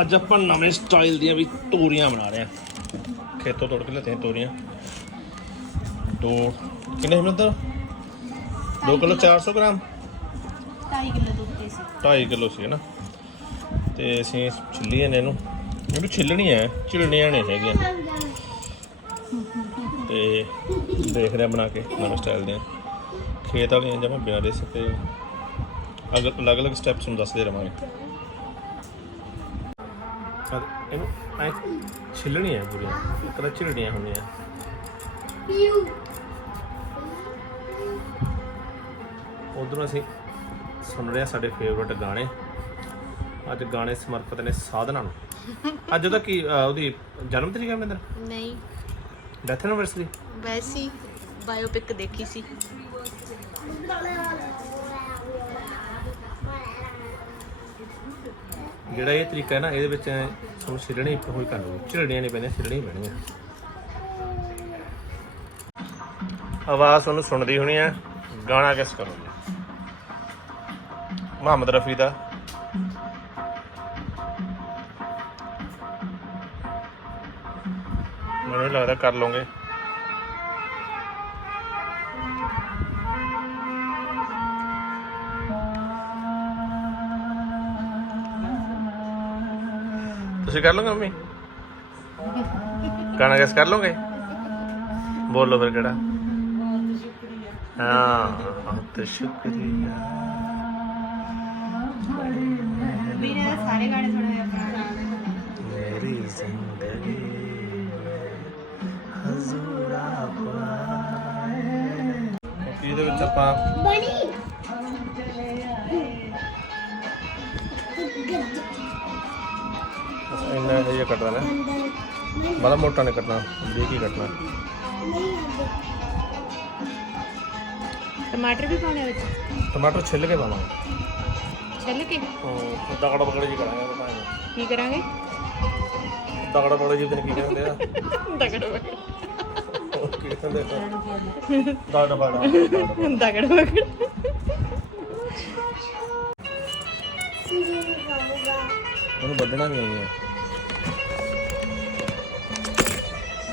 ਅੱਜ ਆਪਾਂ ਨਵੇਂ ਸਟਾਈਲ ਦੀਆਂ ਵੀ ਤੋਰੀਆਂ ਬਣਾ ਰਹੇ ਹਾਂ। ਖੇਤੋਂ ਤੋੜ ਕੇ ਲਿਆਤੇ ਤੋਰੀਆਂ। ਦੋ ਕਿੰਨੇ ਮਿੰਦਰ 2 ਕਿਲੋ 400 ਗ੍ਰਾਮ? 2.5 ਕਿਲੋ ਦੁੱਧ ਤੇ ਸੀ। 2.5 ਕਿਲੋ ਸੀ ਨਾ ਤੇ ਅਸੀਂ ਛਿੱਲੀਆਂ ਨੇ ਇਹਨੂੰ। ਇਹਨੂੰ ਛਿੱਲਣੀਆਂ ਹੈ ਝਿਲਣੀਆਂ ਨਹੀਂ ਹੈਗੀਆਂ। ਤੇ ਦੇਖ ਰਿਹਾ ਬਣਾ ਕੇ ਨਵੇਂ ਸਟਾਈਲ ਦੀਆਂ। ਖੇਤ ਵਾਲੀਆਂ ਜਿਵੇਂ ਬਿਨਾਂ ਦੇ ਸਕੇ ਅਗਰ ਅਲੱਗ-ਅਲੱਗ ਸਟੈਪਸ ਨੂੰ ਦੱਸਦੇ ਰਵਾਂਗੇ। ਇਹਨੂੰ ਐ ਛਿੱਲਣੀਆਂ ਹੈ ਪੂਰੀਆਂ ਇੱਕ ਤਾਂ ਝਿਲਣੀਆਂ ਹੁੰਦੀਆਂ। ਉਧਰੋਂ ਅਸੀਂ ਸੁਣ ਰਹੇ ਹਾਂ ਸਾਡੇ ਫੇਵਰਟ ਗਾਣੇ। ਅੱਜ ਗਾਣੇ ਸਮਰਪਿਤ ਨੇ ਸਾਧਨਾ ਨੂੰ। ਅੱਜ ਉਹਦਾ ਕੀ ਅਹ ਉਹਦੀ ਜਨਮ ਤਰੀਕ ਹੈ ਮਨਿੰਦਰ ਨਹੀਂ। ਡੈਥ ਐਨਵਰਸਰੀ ਵੈਸੀ ਬਾਇਓਪਿਕ ਦੇਖੀ ਸੀ। ਜਿਹੜਾ ਇਹ ਤਰੀਕਾ ਹੈ ਨਾ, ਇਹਦੇ ਵਿੱਚ ਤੁਹਾਨੂੰ ਛਿਲਣੀ ਹੋਈ ਕਰ ਲਓ। ਝਿਲੜੀਆਂ ਨਹੀਂ ਪੈਣੀਆਂ ਛਿਲਣੀਆਂ ਹੀ ਪੈਣੀਆਂ। ਆਵਾਜ਼ ਤੁਹਾਨੂੰ ਸੁਣਦੀ ਹੋਣੀ ਹੈ ਗਾਣਾ ਕਿਸ ਕਰੋਗੇ ਮੁਹੰਮਦ ਰਫੀ ਦਾ। ਮੈਨੂੰ ਲੱਗਦਾ ਕਰ ਲਓਗੇ। ਤੁਸੀਂ ਕਰ ਲਓਗੇ ਮੰਮੀ? ਗਾਣਾ ਕਿਸ ਕਰ ਲਓਗੇ? ਬੋਲੋ ਫਿਰ ਕਿਹੜਾ? ਹਾਂ ਬਹੁਤ ਸ਼ੁਕਰੀਆ। ਮੇਰੇ ਸਾਰੇ ਗਾਣੇ ਸੁਣੇ ਆਪਣਾ ਮੇਰੀ ਜ਼ਿੰਦਗੀ ਹਜ਼ੂਰਾ ਪਾਏ ਇਹਦੇ ਵਿੱਚ ਆਪਾਂ ਬਸ ਇੰਨਾ ਇਹ ਜਿਹਾ ਕੱਟਣਾ ਨਾ। ਬੜਾ ਮੋਟਾ ਨਹੀਂ ਕੱਟਣਾ ਬਰੀਕ ਹੀ ਕੱਟਣਾ। ਟਮਾਟਰ ਵੀ ਪਾਉਣੇ ਵਿੱਚ? ਟਮਾਟਰ ਛਿੱਲ ਕੇ ਪਾਵਾਂਗੇ। ਛਿੱਲ ਕੇ? ਉਹ ਦਗੜ ਬਗੜ ਜੀ ਕਰਾਂਗੇ ਉਹ ਭਾਵੇਂ। ਕੀ ਕਰਾਂਗੇ? ਦਗੜ ਬਗੜ ਜੀ ਤੈਨੂੰ ਕੀ ਕਹਿੰਦੇ ਆ। ਦਗੜ ਉਹ ਕੀ ਕਹਿੰਦੇ ਆ। ਦਗੜ ਬਗੜ ਦਗੜ ਵਗੜ ਉਹਨੂੰ ਵੱਢਣਾ ਵੀ ਆਈ ਹੈ।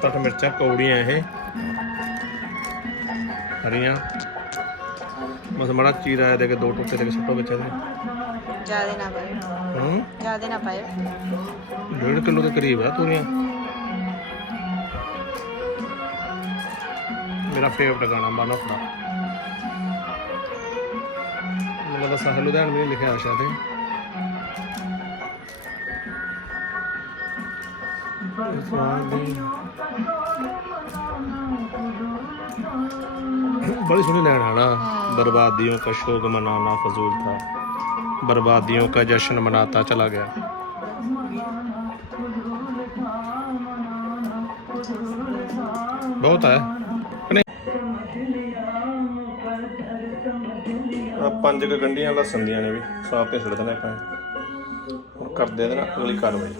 ਸੱਤ ਅੱਠ ਮਿਰਚਾਂ ਕੌੜੀਆਂ ਇਹ। ਹਰੀਆਂ। ਬਸ ਮੜਾ ਚੀਰਾ ਦੇ ਕੇ ਦੋ ਟੁੱਕੇ ਦੇ ਕੇ ਸੁੱਟੋ ਵਿੱਚ ਇਹਦੇ। ਜਿਆਦੇ ਨਾ ਪਾਇਓ। ਹੂੰ? ਜਿਆਦੇ ਨਾ ਪਾਇਓ। ਡੇਢ ਕਿਲੋ ਦੇ ਕਰੀਬ ਆ ਤੋਰੀਆਂ। ਮੇਰਾ ਫੇਵਰਟ ਗਾਣਾ ਮਨ ਆਫ ਦਾ ਮੈਨੂੰ ਲੱਗਦਾ ਸਾਹਿਲ ਲੁਧਿਆਣ ਵੀ ਨਹੀਂ ਲਿਖਿਆ ਸ਼ਾਇਦ ਇਹ। बड़ी सुनी लैन आना बर्बादियों का शोक मनाना फजूल था बर्बादियों का जश्न मनाता चला गया बहुत है ਪੰਜ ਕੁ ਗੰਢੀਆਂ ਲਸਣ ਦੀਆਂ ਨੇ ਵੀ ਸਾਫ ਕੇ ਛੱਡ ਦੇਣਾ ਆਪਾਂ ਹੁਣ ਕਰਦੇ ਇਹਦੇ ਨਾਲ ਅਗਲੀ ਕਾਰਵਾਈ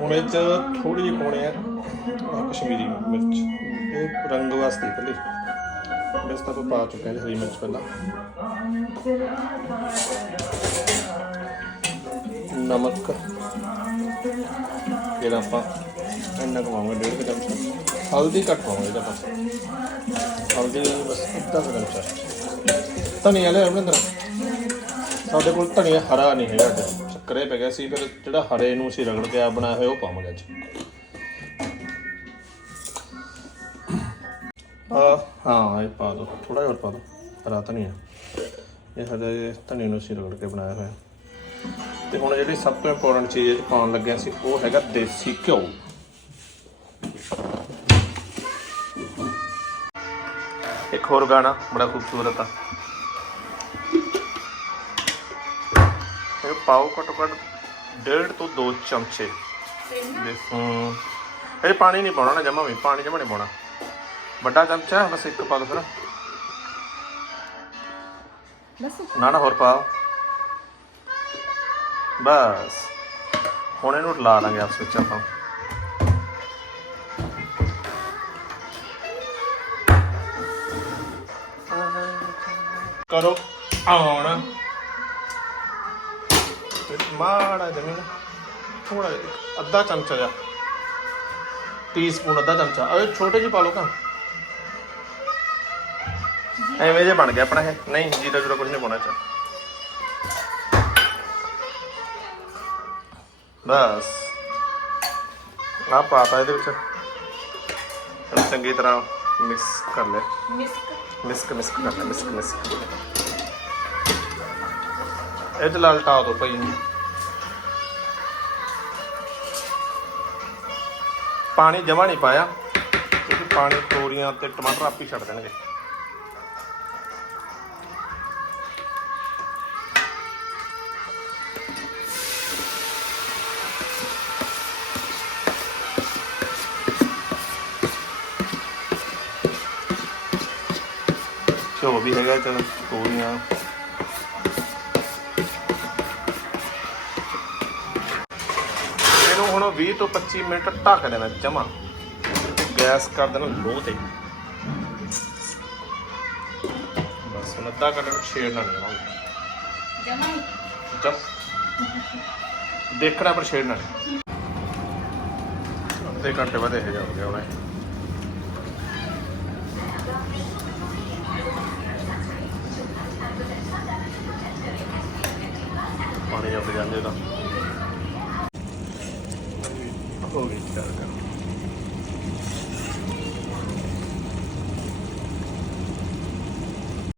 ਹੁਣ ਇਹ ਚ ਥੋੜੀ ਜਿਹੀ ਪਾਉਣੇ ਆ ਆਹ ਕਸ਼ਮੀਰੀ ਮਿਰਚ ਇਹ ਰੰਗ ਵਾਸਤੇ ਇਕੱਲੀ ਬਸ ਤਾਂ ਆਪਾਂ ਪਾ ਚੁੱਕੇ ਹਾਂ ਹਰੀ ਮਿਰਚ ਪਹਿਲਾਂ ਨਮਕ ਫਿਰ ਆਪਾਂ ਇੰਨਾ ਕਮਾਵਾਂਗੇ ਡੇਢ ਕੁ ਚਮਚਾ ਹਲਦੀ ਘੱਟ ਪਾਵਾਂਗੇ ਇਹਦਾ ਬਸ ਹਲਦੀ ਬਸ ਅੱਧਾ ਕੁ ਚਮਚਾ ਧਨੀਆ ਲਿਆ ਅਮਰਿੰਦਰ ਸਾਡੇ ਕੋਲ ਧਨੀਆ ਹਰਾ ਨਹੀਂ ਹੈਗਾ ਚੱਕਰੇ ਪੈ ਗਿਆ ਸੀ ਫਿਰ ਜਿਹੜਾ ਹਰੇ ਨੂੰ ਅਸੀਂ ਰਗੜ ਕੇ ਆ ਬਣਾਇਆ ਹੋਇਆ ਉਹ ਪਾਵਾਂਗੇ ਅੱਜ ਆ ਹਾਂ ਇਹ ਪਾ ਦੋ। ਥੋੜਾ ਜਿਹਾ ਹੋਰ ਪਾ ਦੋ। ਹਰਾ ਧਨੀਆ। ਇਹ ਸਾਡੇ ਧਨੀਆ ਨੂੰ ਅਸੀਂ ਰਗੜ ਕੇ ਬਣਾਇਆ ਹੋਇਆ। ਤੇ ਹੁਣ ਜਿਹੜੀ ਸਭ ਤੋਂ ਇੰਪੋਰਟੈਂਟ ਚੀਜ਼ ਇਹ ਪਾਉਣ ਲੱਗਿਆ ਸੀ ਉਹ ਹੈਗਾ ਦੇਸੀ ਘਿਓ। ਇੱਕ ਹੋਰ ਗਾਣਾ ਬੜਾ ਖੂਬਸੂਰਤ ਆ। ਇਹ ਪਾਓ ਘੱਟੋ ਘੱਟ ਡੇਢ ਤੋਂ 2 ਚਮਚੇ। ਹੂੰ। ਇਹ ਪਾਣੀ ਨਹੀਂ ਪਾਉਣਾ ਨਾ ਜਮਾ ਵੀ ਪਾਣੀ ਜਮਾ ਨਹੀਂ ਪਾਉਣਾ। ਵੱਡਾ ਚਮਚਾ ਬਸ ਇੱਕ ਪਾ ਲਓ ਫਿਰ। ਬਸ ਨਾ ਨਾ, ਹੋਰ ਪਾਓ। ਬਸ। ਹੁਣ ਇਹਨੂੰ ਲਾ ਲਾਂਗੇ ਆਪਸ ਵਿੱਚ ਆਪਾਂ। ਕਰੋ ਆਉਣ। ਤੇ ਮਾੜਾ ਜਮੀਨ ਥੋੜਾ ਜਿਹਾ ਅੱਧਾ ਚਮਚਾ ਜਾ ਟੀਸਪੂਨ ਅੱਧਾ ਚਮਚਾ। ਅਰੇ ਛੋਟੇ ਜਿਹੇ ਪਾ ਲਓ ਕਾ ਐਵੇਂ ਜੇ ਬਣ ਗਿਆ ਆਪਣਾ ਇਹ। ਨਹੀਂ ਜੀਰਾ ਜੂਰਾ ਕੁਝ ਨਹੀਂ ਪਾਉਣਾ ਚਾ ਬਸ। ਆ ਪਾਤਾ ਇਹਦੇ ਵਿੱਚ। ਇਹਨੂੰ ਚੰਗੀ ਤਰ੍ਹਾਂ ਮਿਕਸ ਕਰ ਲੈ ਮਿਸਕ। ਮਿਸਕ ਮਿਸਕ ਕਰ ਲੈ ਮਿਸਕ ਮਿਸਕ। ਇਹ ਤੇ ਲਲਟਾ ਦੋ ਭਾਈ। ਪਾਣੀ ਜਮਾ ਨਹੀਂ ਪਾਇਆ ਕਿਉਂਕਿ ਪਾਣੀ ਤੋਰੀਆਂ ਤੇ ਟਮਾਟਰ ਆਪੇ ਹੀ ਛੱਡ ਦੇਣਗੇ। ਘਿਓ ਵੀ ਹੈਗਾ ਚਲ ਇਹਨੂੰ ਹੁਣ 20 ਤੋਂ 25 ਮਿੰਟ ਢੱਕ ਦੇਣਾ ਜਮਾ। ਗੈਸ ਕਰ ਦੇਣਾ ਲੋ ਤੇ। ਬਸ ਹੁਣ ਅੱਧਾ ਘੰਟਾ ਛੇੜਨਾ ਨਹੀਂ ਆਉਂਦਾ ਜਮਾ ਜਮ। ਦੇਖਣਾ ਪਰ ਛੇੜਨਾ ਨਹੀਂ। ਅੱਧੇ ਘੰਟੇ ਬਾਅਦ ਇਹ ਹੋ ਗਿਆ ਹੁਣ। ਇਹ। ਪਾਣੀ ਜੰਮ ਜਾਂਦੇ